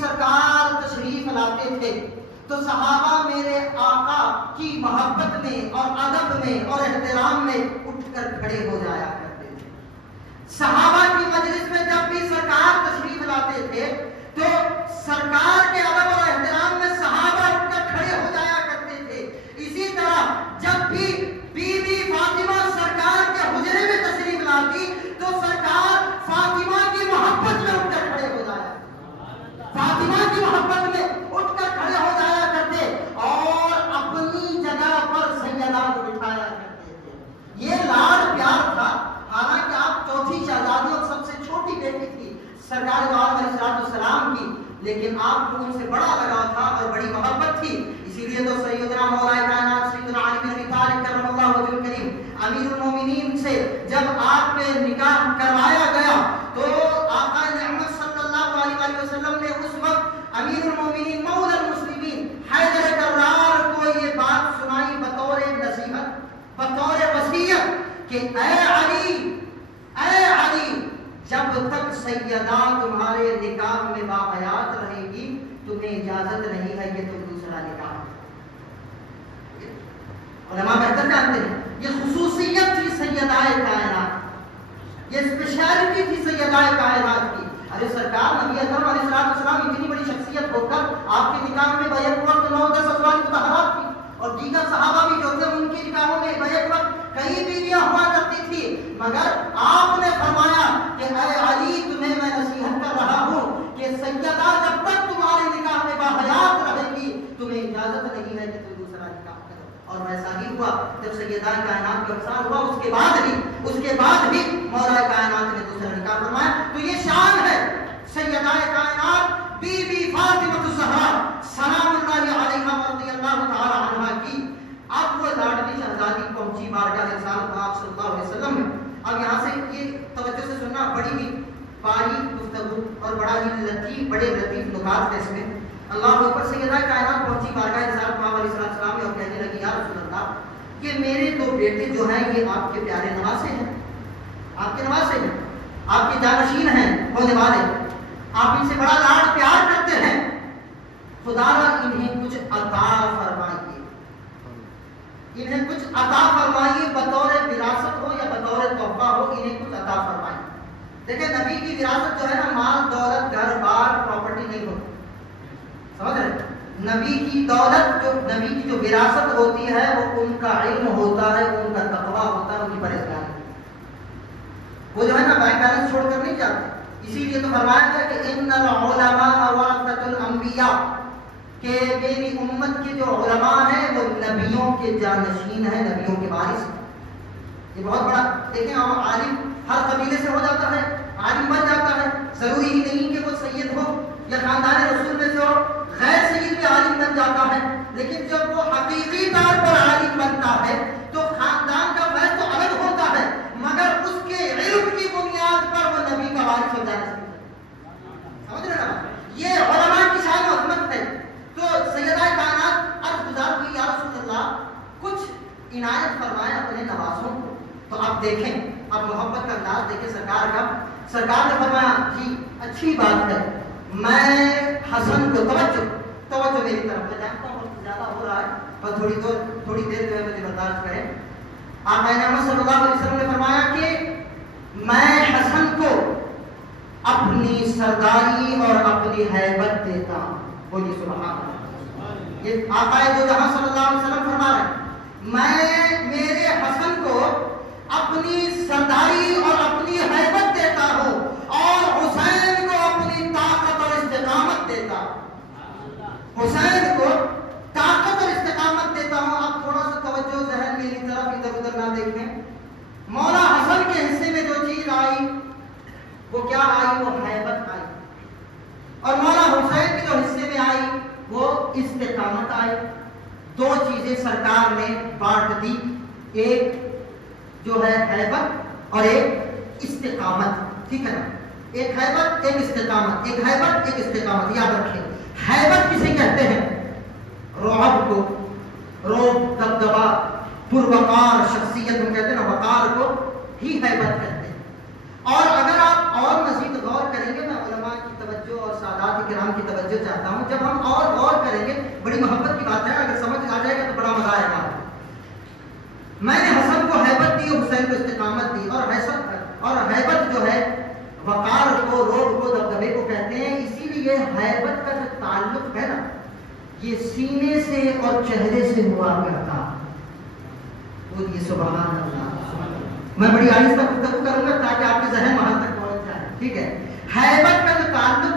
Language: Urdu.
سرکار تشریف لاتے تھے تو صحابہ میرے آقا کی محبت میں اور ادب میں اور احترام میں اٹھ کر کھڑے ہو جایا کرتے تھے. صحابہ کی مجلس میں جب بھی سرکار تشریف لاتے تھے تو سرکار کے ادب اور احترام میں صحابہ اٹھ کر کھڑے ہو جایا کرتے تھے. اسی طرح جب بھی بی بی فاطمہ سرکار کے حجرے میں تشریف لاتی تو سرکار فاطمہ کی محبت میں اٹھ کر کھڑے ہو جایا, فاطمہ کی محبت میں اٹھ کر کھڑے ہو جایا کرتے اور اپنی جگہ پر سیدہ کو بٹھایا کرتے تھے. یہ لاڈ پیار تھا. حالانکہ آپ چوتھی شہزادی اور سب سے چھوٹی بیٹی تھی سرکار دو عالم علیہ السلام کی, لیکن آپ کو ان سے بڑا لگاؤ تھا اور بڑی محبت تھی. اسی لیے تو سیدنا مولا کائنات سیدنا علی بن ابی طالب کرم اللہ وجہہ الکریم امیر المومنین سے جب آپ پہ نکاح کروایا گیا تو آقا نعمت صلی اللہ علیہ وسلم نے اس وقت امیر المومنین مولا المسلمین حیدر کرار کو یہ بات سنائی بطور نصیحت, بطور وصیت کہ اے علی جب تک سیدہ تمہارے نکاح میں باحیات رہے گی تمہیں اجازت نہیں ہے کہ تم دوسرا نکاح. علماء بہتر جانتے ہیں یہ خصوصیت تھی سیدہ کائنات, یہ اسپیشلٹی تھی سیدہ کائنات کی. ارے سرکار نبی اکرم علیہ السلام اتنی بڑی شخصیت ہو کر آپ کے نکاح میں بیک وقت 9-10 ازواج مطہرات تھی اور دیگر صحابہ بھی جو تھے ان کے نکاحوں میں بیک وقت کئی بیویاں ہوا کرتی تھی, مگر آپ نے فرمایا کہ اے علی تمہیں میں نصیحت کر رہا ہوں کہ سیدہ جب تک تمہارے نکاح میں باحیات رہے گی تمہیں اجازت نہیں ہے کہ تم دوسرا نکاح کرو. اور ویسا ہی ہوا جب سیدہ کائنات کا وصال ہوا اس کے بعد بھی مولا کائنات نے دوسرا نکاح فرمایا. تو یہ شان ہے سیدہ کائنات بی بی فاطمہ الزہرا سلام اللہ علیہا رضی اللہ تعالی عنہا کی. اب وہ لاڈلی شہزادی پہنچی بارگاہ رسالت پاک صلی اللہ علیہ وسلم میں. اب یہاں سے یہ توجہ سے سننا, بڑی ہی باریک گفتگو اور بڑے لطیف نکات ہیں اس میں. اللہ اکبر. سیدہ کائنات پہنچی بارگاہ رسالت پاک علیہ السلام میں اور کہنے لگی یا رسول اللہ کہ میرے دو بیٹے جو ہیں یہ آپ کے پیارے نواسے ہیں, آپ کے نواسے ہیں, آپ کے جانشین ہیں ہونے والے, آپ ان سے بڑا لاڈ پیار کرتے ہیں, خدا را انہیں کچھ عطا فرمائیے, انہیں کچھ عطا فرمائیے بطور وراثت ہو یا بطور تحفہ ہو, انہیں کچھ عطا فرمائیے. دیکھیں نبی کی وراثت جو ہے نا مال دولت گھر بار پراپرٹی نہیں ہوتی, سمجھ رہے. نبی کی دولت جو نبی کی جو وراثت ہوتی ہے وہ ان کا علم ہوتا ہے, ان کا تقویٰ ہوتا ہے, ان کی پرہیزگاری. وہ جو ہے نا بینک بیلنس چھوڑ کر نہیں جاتے. اسی لیے تو فرمایا گیا کہ ان العلماء ورثۃ الانبیاء کہ میری امت کے جو علماء ہیں وہ نبیوں کے جانشین ہیں, نبیوں کے وارث ہیں. یہ بہت بڑا دیکھیں عالم ہر قبیلے سے ہو جاتا ہے, عالم بن جاتا ہے, ضروری ہی نہیں کہ وہ سید ہو یا خاندان رسول میں سے ہو, غیر سید بھی عالم بن جاتا ہے. لیکن جب وہ حقیقی طور پر عالم بنتا ہے تو خاندان کا فیض تو الگ ہوتا ہے, مگر اس کے علم کی بنیاد پر وہ نبی کا وارث ہو جاتا ہے. سمجھ رہے نا, یہ علماء کی شان و عظمت ہے. تو سیدہ کائنات عرض گزار کی یا رسول اللہ کچھ عنایت فرمائے اپنے نوازوں کو. تو آپ دیکھیں, آپ محبت کا انداز دیکھیں سرکار کا. سرکار نے فرمایا جی اچھی بات ہے, میں حسن کو توجہ میری طرف, میں جانتا ہوں زیادہ ہو رہا ہے اور تھوڑی دیر جو ہے مجھے برداشت کریں. آقا نعمت صلی اللہ علیہ وسلم نے فرمایا کہ میں حسن کو اپنی سرداری اور اپنی ہیبت دیتا ہوں. بولیے سبحان اللہ. یہ آقا جو جہاں صلی اللہ علیہ وسلم فرما رہے ہیں میں میرے حسن کو اپنی سرداری اور اپنی ہیبت دیتا ہوں اور حسین کو اپنی طاقت اور استقامت دیتا ہوں. حسین کو طاقت اور استقامت دیتا ہوں. اب تھوڑا سا توجہ ذہن میری طرف ادھر ادھر نہ دیکھیں. مولا حسن کے حصے میں جو چیز آئی وہ کیا آئی؟ وہ ہیبت آئی. اور مولا حسین کے جو حصے میں آئی وہ استقامت آئی. دو چیزیں سرکار نے بانٹ دی, ایک جو ہے ہیبت اور ایک استقامت. ٹھیک ہے نا, ایک ہیبت ایک استقامت, ایک ہیبت ایک استقامت. یاد رکھیں ہیبت کسے کہتے ہیں؟ رعب کو, روب دبدبا پروقار شخصیت ہم کہتے ہیں نا, وقار کو ہی ہیبت کہتے ہیں. اور اگر آپ اور مزید غور کریں گے, میں علماء کی توجہ اور سادات کرام کی توجہ جب ہم اور غور کریں گے، بڑی محبت کی بات ہے، اگر سمجھ آ جائے گا تو بڑا مزہ آئے گا۔ میں نے حسن کو ہیبت دی اور حسین کو استقامت دی، اور ہیبت جو ہے وقار کو، روب کو، دبدبے کو کہتے ہیں۔ اسی لیے ہیبت کا جو تعلق ہے نا، یہ سینے سے اور چہرے سے ہوا کرتا۔ بولیے سبحان اللہ۔ میں بڑی آہستہ گفتگو کروں گا تاکہ آپ کے ذہن وہاں تک پہنچ جائے، ٹھیک ہے؟ ہیبت کا جو تعلق